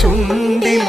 ചുണ്ടിൽ